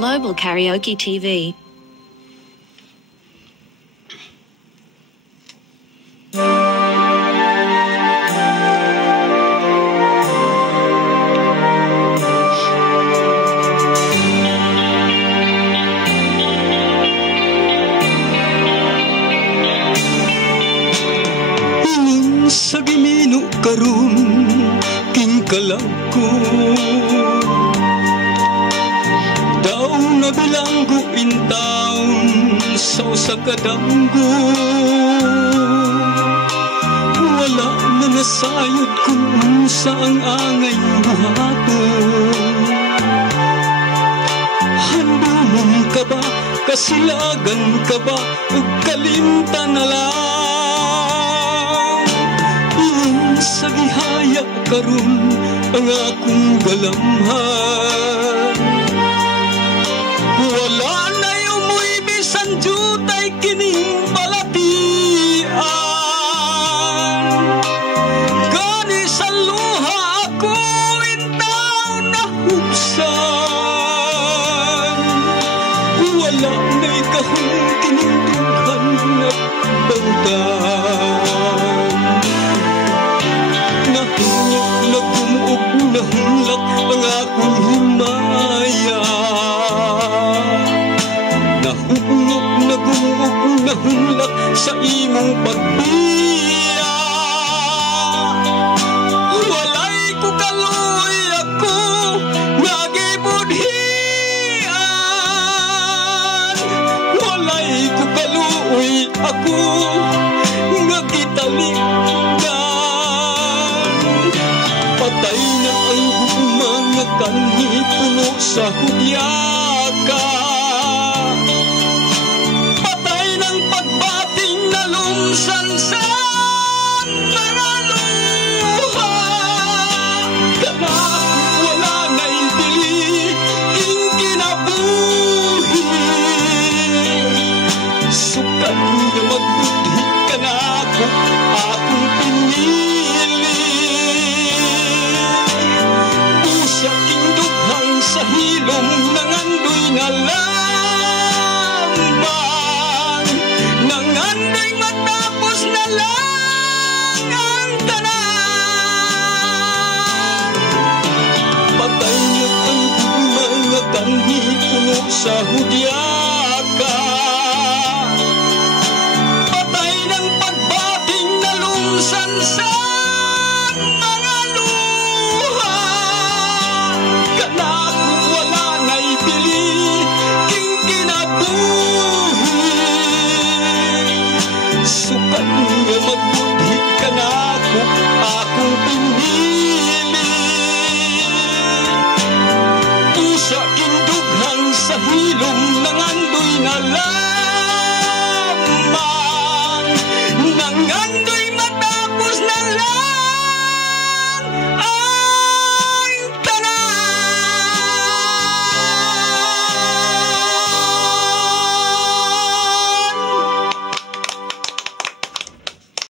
Global Karaoke TV. Sa gimino karon king kalangko daw na bilanggo in taon sa usa ka danggo wala na nasayod kung unsa ang angay buhato handumon ka ba kasilagan ka ba ug kalimtan na lang sa gihaya karon ang akong galamhan wala na yung muy bisan jutay kining balatian gani sa luha ako intaw na hubsan wala na ikahong kinindughan na bautan nagumuog nahulak ang akong himaya nagumuog nahulak sa imong pagbiya walay ko kaluoy ako nagibudhian walay ko kaluoy ako nagitalikdan patay na ang gugmang nga kanhi puno sa hudyaka patay ng pagbating na lumsan sa mga luha kana wala na intili king kinabuhi sukat nga magbudhi ka na ako akong pinili sa hilom nangandoy na lamban nangandoy matapos na lang ang tanan patay niya ang mga kanhi puno sa hudya